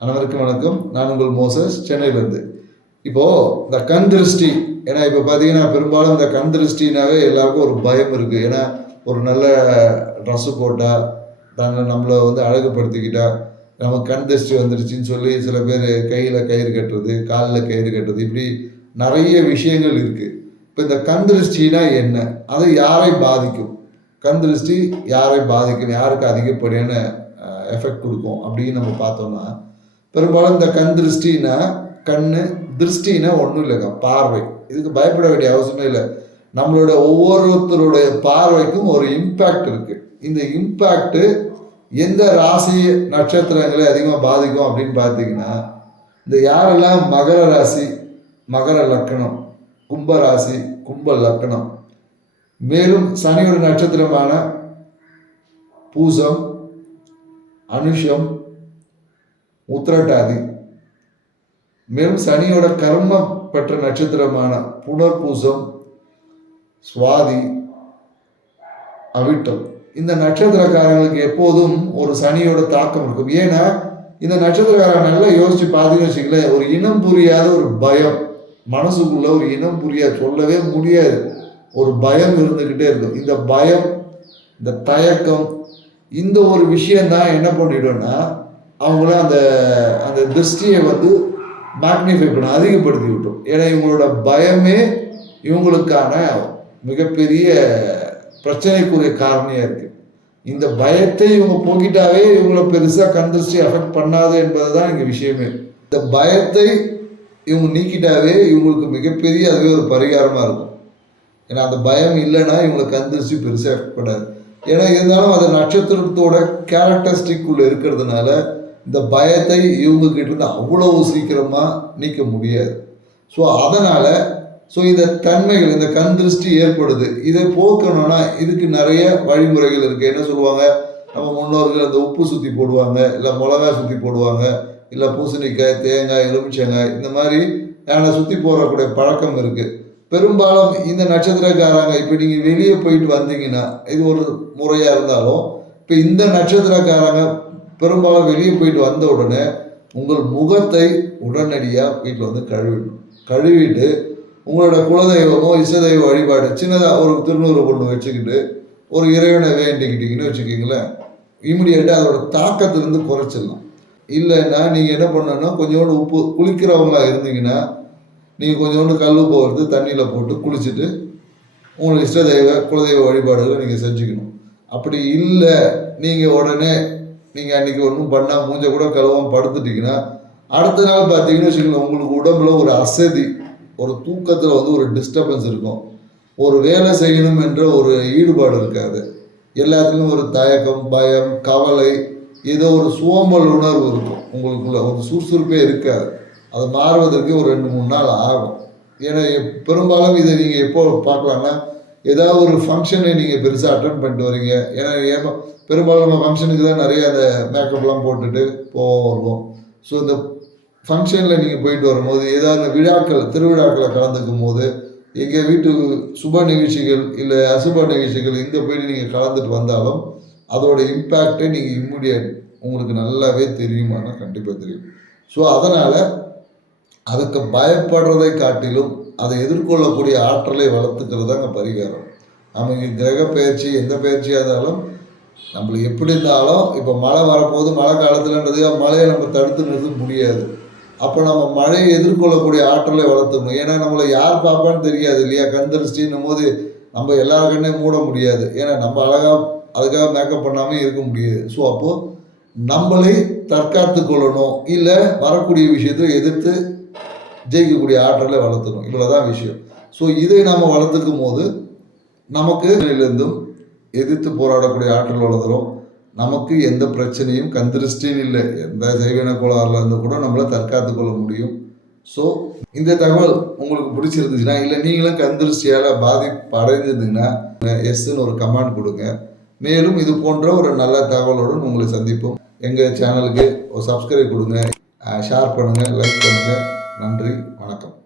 அனைவருக்கும் வணக்கம். நான் உங்கள் மோசஸ், சென்னையிலேருந்து. இப்போது இந்த கண் திருஷ்டி, ஏன்னா இப்போ பார்த்தீங்கன்னா பெரும்பாலும் இந்த கண் திருஷ்டினாவே எல்லாருக்கும் ஒரு பயம் இருக்குது. ஏன்னா ஒரு நல்ல ட்ரெஸ்ஸு போட்டால் நம்மளை அழகுபடுத்திக்கிட்டா நமக்கு கண் திருஷ்டி வந்துடுச்சின்னு சொல்லி சில பேர் கையில் கயிறு கட்டுறது, காலில் கயிறு கட்டுறது, இப்படி நிறைய விஷயங்கள் இருக்குது. இப்போ இந்த கண் திருஷ்டினா என்ன, அது யாரை பாதிக்கும், கண் திருஷ்டி யாரை பாதிக்கும், யாருக்கு அதிகப்படியான எஃபெக்ட் கொடுக்கும் அப்படின்னு நம்ம பார்த்தோம்னா, பெரும்பாலும் இந்த கண் திருஷ்டினா கண்ணு திருஷ்டினா ஒன்றும் இல்லைங்க, பார்வை. இதுக்கு பயப்பட வேண்டிய அவசியமே இல்லை. நம்மளோட ஒவ்வொருத்தருடைய பார்வைக்கும் ஒரு இம்பேக்ட் இருக்குது. இந்த இம்பேக்டு எந்த ராசி நட்சத்திரங்களை அதிகமாக பாதிக்கும் அப்படின்னு பார்த்தீங்கன்னா, இந்த யாரெல்லாம் மகர ராசி, மகர லக்கணம், கும்ப ராசி, கும்ப லக்கணம், மேலும் சனியோட நட்சத்திரமான பூசம், அனுஷம், உத்திரட்டாதி, மேலும் சனியோட கர்ம பெற்ற நட்சத்திரமான புனர்பூசம், சுவாதி, அவிட்டம், இந்த நட்சத்திரக்காரங்களுக்கு எப்போதும் ஒரு சனியோட தாக்கம் இருக்கும். ஏன்னா இந்த நட்சத்திரக்காரங்க நல்லா யோசிச்சு பார்த்தீங்கன்னு வச்சுக்கல, ஒரு இனம் புரியாத ஒரு பயம் மனசுக்குள்ள, ஒரு இனம் புரியாது, சொல்லவே முடியாது, ஒரு பயம் இருந்துக்கிட்டே இருக்கும். இந்த பயம், இந்த தயக்கம், இந்த ஒரு விஷயந்தான் என்ன பண்ணிடும்னா அவங்கள அந்த அந்த திருஷ்டியை மேக்னிஃபை பண்ண, அதிகப்படுத்தி விட்டோம். ஏன்னா இவங்களோட பயமே இவங்களுக்கான மிகப்பெரிய பிரச்சனைக்குரிய காரணியாக இருக்குது. இந்த பயத்தை இவங்க போக்கிட்டாவே இவங்களை பெருசாக கண் திருஷ்டி அஃபெக்ட் பண்ணாது என்பது தான் இங்கே விஷயமே. இந்த பயத்தை இவங்க நீக்கிட்டாவே இவங்களுக்கு மிகப்பெரிய அதுவே ஒரு பரிகாரமாக இருக்கும். ஏன்னா அந்த பயம் இல்லைன்னா இவங்களுக்கு கண் திருஷ்டி பெருசாக எஃபெக்ட் பண்ணாது. ஏன்னா இருந்தாலும் அது நட்சத்திரத்தோட கேரக்டரிஸ்டிக்குள்ளே இருக்கிறதுனால இந்த பயத்தை இவங்ககிட்ட இருந்து அவ்வளவு சீக்கிரமாக நீக்க முடியாது. ஸோ அதனால் இந்த தன்மைகள், இந்த கண் திருஷ்டி ஏற்படுது, இதை போக்கணும்னா இதுக்கு நிறைய வழிமுறைகள் இருக்குது. என்ன சொல்லுவாங்க, நம்ம முன்னோர்கள் அந்த உப்பு சுற்றி போடுவாங்க, இல்லை மிளகாய் சுற்றி போடுவாங்க, இல்லை பூசணிக்காய், தேங்காய், எலுமிச்சங்காய், இந்த மாதிரி யானை சுற்றி போடக்கூடிய பழக்கம் இருக்குது. பெரும்பாலும் இந்த நட்சத்திரக்காரங்க, இப்போ நீங்கள் வெளியே போயிட்டு வந்தீங்கன்னா இது ஒரு முறையாக இருந்தாலும், இப்போ இந்த நட்சத்திரக்காரங்க பெரும்பாலும் வெளியே போயிட்டு வந்த உடனே உங்கள் முகத்தை உடனடியாக வீட்டில் கழுவிட்டு உங்களோட குலதெய்வமோ இஷ்டதெய்வ வழிபாடு சின்னதாக ஒரு திருநூறு கொண்டு வச்சுக்கிட்டு ஒரு இறைவனை வேண்டிக்கிட்டீங்கன்னு வச்சுக்கிங்களேன், இமிடியேட்டாக அதோட தாக்கத்திலிருந்து குறைச்சிடலாம். இல்லைன்னா நீங்கள் என்ன பண்ணணும்னா, கொஞ்சோண்டு உப்பு, குளிக்கிறவங்களா இருந்தீங்கன்னா நீங்கள் கொஞ்சோண்டு கல் உப்பு எடுத்து தண்ணியில் போட்டு குளிச்சுட்டு உங்களுக்கு இஷ்ட தெய்வ குலதெய்வ வழிபாடுகளை நீங்கள் செஞ்சுக்கணும். அப்படி இல்லை, நீங்கள் உடனே நீங்கள் அன்றைக்கி ஒன்றும் பண்ணால் மூஞ்ச கூட கழுவாமல் படுத்துட்டிங்கன்னா அடுத்த நாள் பார்த்தீங்கன்னு வச்சுக்கோங்களேன், உங்களுக்கு உடம்புல ஒரு அசதி, ஒரு தூக்கத்தில் ஒரு டிஸ்டர்பன்ஸ் இருக்கும், ஒரு வேலை செய்யணும் என்ற ஒரு ஈடுபாடு இருக்காது, எல்லாத்துலேயும் ஒரு தயக்கம், பயம், கவலை, ஏதோ ஒரு சோம்பல் உணர்வு இருக்கும், உங்களுக்குள்ள ஒரு சுறுசுறுப்பே இருக்காது. அது மாறுவதற்கு ஒரு 2-3 நாள் ஆகும். ஏன்னா பெரும்பாலும் இதை நீங்கள் எப்போ பார்க்கலாம்னா, ஏதாவது ஒரு ஃபங்க்ஷனை நீங்கள் பெருசாக அட்டன் பண்ணிட்டு வரீங்க. ஏன்னா பெரும்பாலும் நம்ம ஃபங்க்ஷனுக்கு தான் நிறைய அந்த மேக்கப்லாம் போட்டுட்டு வருவோம். ஸோ இந்த ஃபங்க்ஷனில் நீங்கள் போயிட்டு வரும்போது, ஏதாவது விழாக்கள், திருவிழாக்களை கலந்துக்கும் போது, எங்கள் வீட்டு சுப நிகழ்ச்சிகள் இல்லை அசுப நிகழ்ச்சிகள், இங்கே போயிட்டு நீங்கள் கலந்துட்டு வந்தாலும் அதோட இம்பேக்டை நீங்கள் இம்மிடியேட் உங்களுக்கு நல்லாவே தெரியுமானா கண்டிப்பாக தெரியும். ஸோ அதனால் அதுக்கு பயப்படுறதை காட்டிலும் அதை எதிர்கொள்ளக்கூடிய ஆற்றலை வளர்த்துக்கிறது தாங்க பரிகாரம். நமக்கு கிரக பயிற்சி, எந்த பயிற்சியாக இருந்தாலும் நம்மளுக்கு எப்படி இருந்தாலும், இப்போ மழை வரப்போது, மழை காலத்துலன்றது மழையை நம்ம தடுத்து நிறுத்த முடியாது. அப்போ நம்ம மழையை எதிர்கொள்ளக்கூடிய ஆற்றலை வளர்த்துக்கணும். ஏன்னா நம்மளை யார் பார்ப்பான்னு தெரியாது இல்லையா, கண் திருஷ்டின்னும் போது நம்ம எல்லா கண்ணையும் மூட முடியாது. ஏன்னா நம்ம அழகாக அதுக்காக மேக்கப் பண்ணாமல் இருக்க முடியாது. ஸோ அப்போது நம்மளை தற்காத்து கொள்ளணும், இல்லை வரக்கூடிய விஷயத்தை எதிர்த்து ஜெயிக்கக்கூடிய ஆற்றலை வளர்த்துக்கணும். இவ்வளோதான் விஷயம். ஸோ இதை நாம் வளர்த்துக்கும் போது நமக்கு இருந்தும் எதிர்த்து போராடக்கூடிய ஆற்றல் வளர்ந்துடும். நமக்கு எந்த பிரச்சனையும் கண் திருஷ்டின்னு இல்லை, எந்த செய்வின கோளாறுல இருந்து கூட நம்மளை தற்காத்து கொள்ள முடியும். ஸோ இந்த தகவல் உங்களுக்கு பிடிச்சிருந்துச்சுன்னா, இல்லை நீங்களும் கண் திருஷ்டியால் பாதிப்பு அடைஞ்சிருந்தீங்கன்னா எஸ்ன்னு ஒரு கமெண்ட் கொடுங்க. மேலும் இது போன்ற ஒரு நல்ல தகவலுடன் உங்களை சந்திப்போம். எங்கள் சேனலுக்கு ஒரு சப்ஸ்கிரைப் கொடுங்க, ஷேர் பண்ணுங்கள், லைக் பண்ணுங்கள். நன்றி, வணக்கம்.